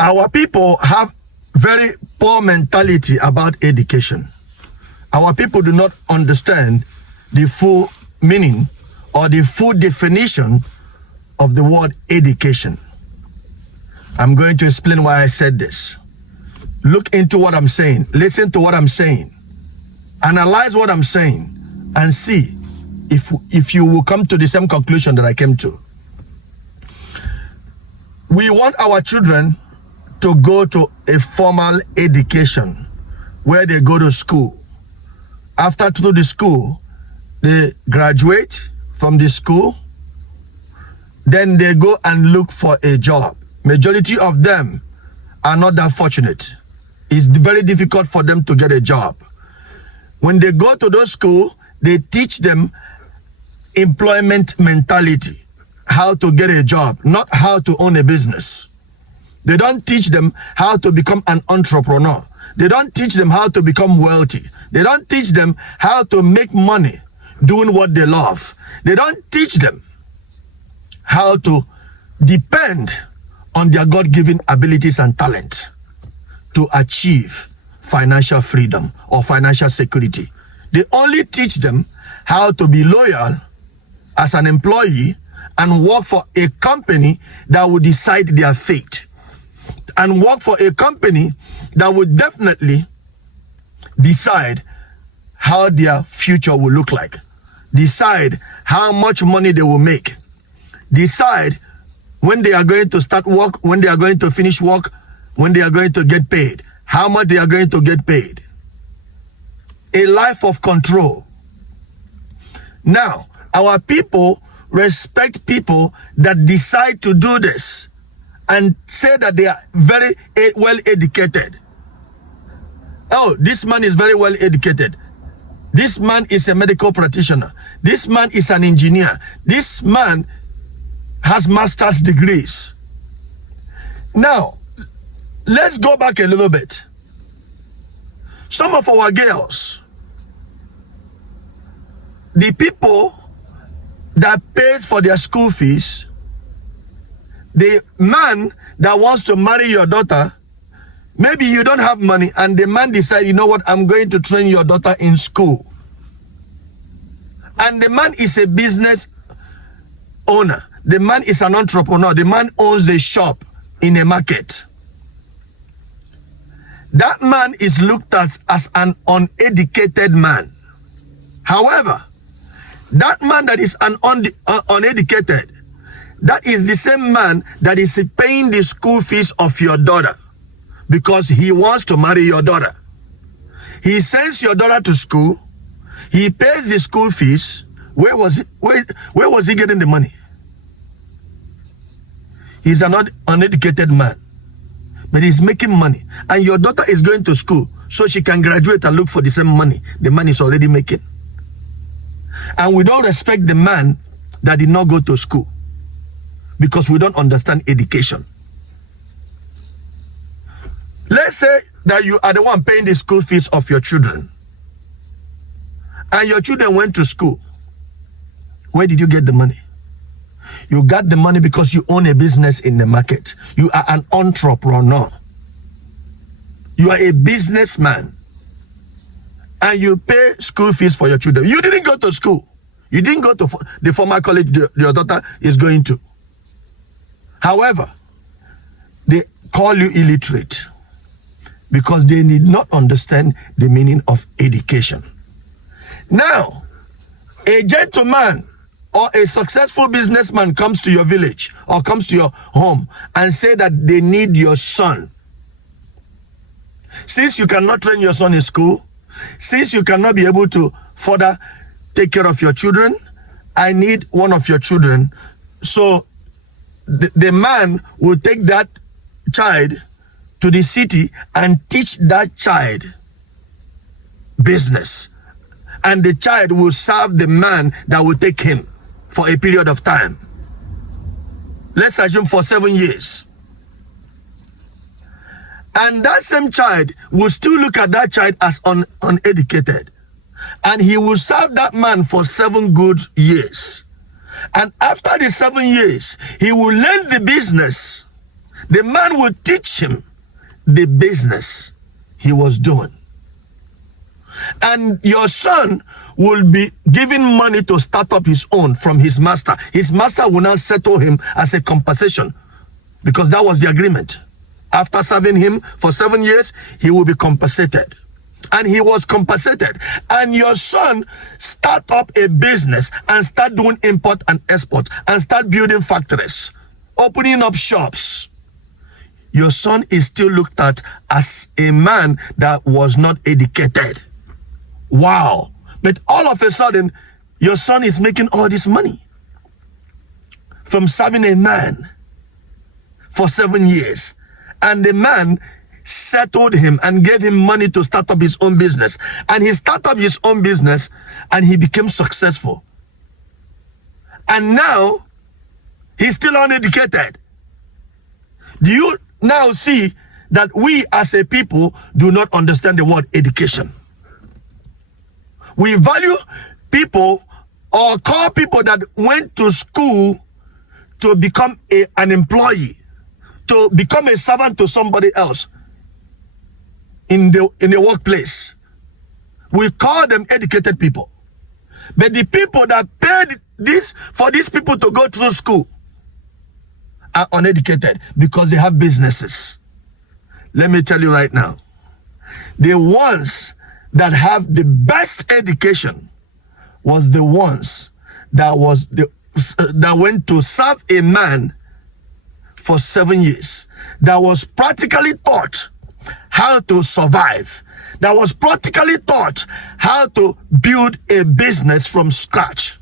Our people have very poor mentality about education. Our people do not understand the full meaning or the full definition of the word education. I'm going to explain why I said this. Look into what I'm saying. Listen to what I'm saying. Analyze what I'm saying and see if you will come to the same conclusion that I came to. We want our children to go to a formal education where they go to school. After to the school, they graduate from the school, then they go and look for a job. Majority of them are not that fortunate. It's very difficult for them to get a job. When they go to those schools, they teach them employment mentality, how to get a job, not how to own a business. They don't teach them how to become an entrepreneur. They don't teach them how to become wealthy. They don't teach them how to make money doing what they love. They don't teach them how to depend on their God-given abilities and talent to achieve financial freedom or financial security. They only teach them how to be loyal as an employee and work for a company that will decide their fate, and work for a company that will definitely decide how their future will look like, decide how much money they will make, decide when they are going to start work, when they are going to finish work, when they are going to get paid, how much they are going to get paid. A life of control. Now, our people respect people that decide to do this and say that they are very well educated. Oh, this man is very well educated. This man is a medical practitioner. This man is an engineer. This man has master's degrees. Now, let's go back a little bit. Some of our girls, the people that pays for their school fees, the man that wants to marry your daughter, maybe you don't have money and the man decides, you know what, I'm going to train your daughter in school. And the man is a business owner. The man is an entrepreneur. The man owns a shop in a market. That man is looked at as an uneducated man. However, that man that is an uneducated, that is the same man that is paying the school fees of your daughter because he wants to marry your daughter. He sends your daughter to school. He pays the school fees. Where was he getting the money? He's an uneducated man, but he's making money. And your daughter is going to school so she can graduate and look for the same money the man is already making. And we don't respect the man that did not go to school because we don't understand education. Let's say that you are the one paying the school fees of your children and your children went to school. Where did you get the money? You got the money because you own a business in the market. You are an entrepreneur. You are a businessman. And you pay school fees for your children. You didn't go to school. You didn't go to the formal college your daughter is going to. However, they call you illiterate because they did not understand the meaning of education. Now, a gentleman or a successful businessman comes to your village or comes to your home and say that they need your son. Since you cannot train your son in school, since you cannot be able to further take care of your children, I need one of your children. So the man will take that child to the city and teach that child business. And the child will serve the man that will take him for a period of time. Let's assume for 7 years. And that same child will still look at that child as uneducated. And he will serve that man for 7 good years. And after the 7 years, he will learn the business The man will teach him the business he was doing. And your son will be given money to start up his own from his master. His master will now settle him as a compensation, because that was the agreement. After serving him for 7 years, he will be compensated. And he was compensated. And your son start up a business and start doing import and export and start building factories, opening up shops. Your son is still looked at as a man that was not educated. Wow. But all of a sudden, your son is making all this money from serving a man for 7 years. And the man settled him and gave him money to start up his own business. And he started up his own business and he became successful. And now, he's still uneducated. Do you now see that we as a people do not understand the word education? We value people or call people that went to school to become an employee, to become a servant to somebody else in the workplace. We call them educated people. But the people that paid for these people to go through school are uneducated because they have businesses. Let me tell you right now, the ones that have the best education was the ones that went to serve a man for 7 years, that was practically taught how to survive, that was practically taught how to build a business from scratch.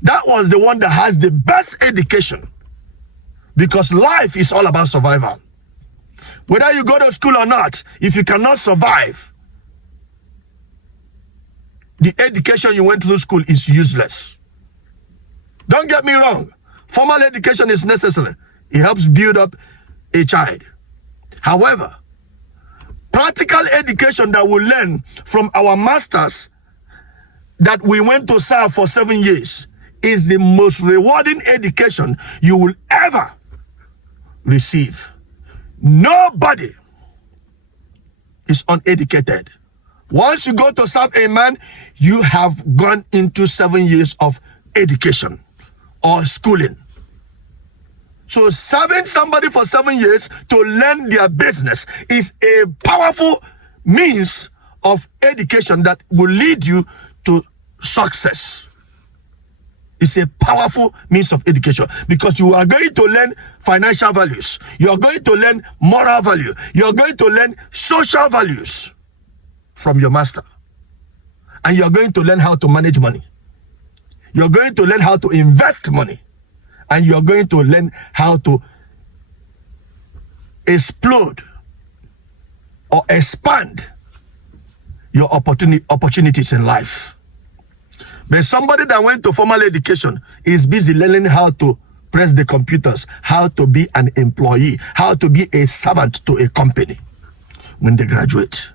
That was the one that has the best education, because life is all about survival. Whether you go to school or not, if you cannot survive, the education you went to school is useless. Don't get me wrong. Formal education is necessary. It helps build up a child. However, practical education that we learn from our masters that we went to serve for 7 years is the most rewarding education you will ever receive. Nobody is uneducated. Once you go to serve a man, you have gone into 7 years of education or schooling. So serving somebody for 7 years to learn their business is a powerful means of education that will lead you to success. It's a powerful means of education, because you are going to learn financial values. You are going to learn moral value. You are going to learn social values from your master. And you are going to learn how to manage money. You are going to learn how to invest money. And you are going to learn how to explode or expand your opportunities in life. But somebody that went to formal education is busy learning how to press the computers, how to be an employee, how to be a servant to a company when they graduate.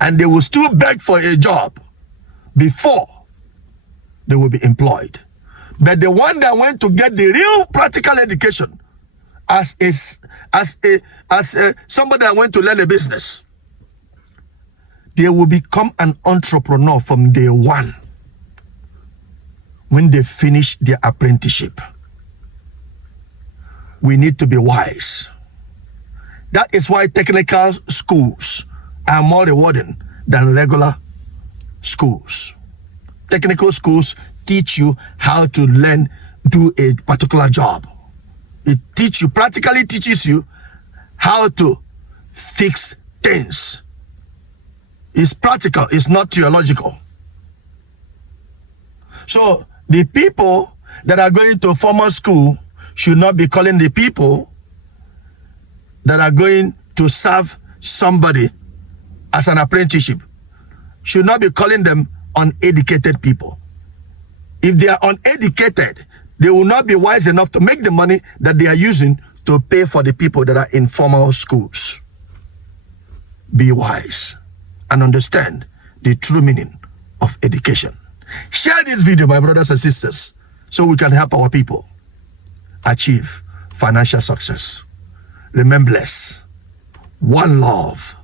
And they will still beg for a job before they will be employed. But the one that went to get the real practical education as somebody that went to learn a business, they will become an entrepreneur from day one when they finish their apprenticeship. We need to be wise. That is why technical schools are more rewarding than regular schools. Technical schools teach you how to do a particular job. It practically teaches you how to fix things. It's practical, it's not theological. So the people that are going to formal school should not be calling the people that are going to serve somebody as an apprenticeship, should not be calling them uneducated people. If they are uneducated, they will not be wise enough to make the money that they are using to pay for the people that are in formal schools. Be wise and understand the true meaning of education. Share this video, my brothers and sisters, so we can help our people achieve financial success. Remain blessed. One love.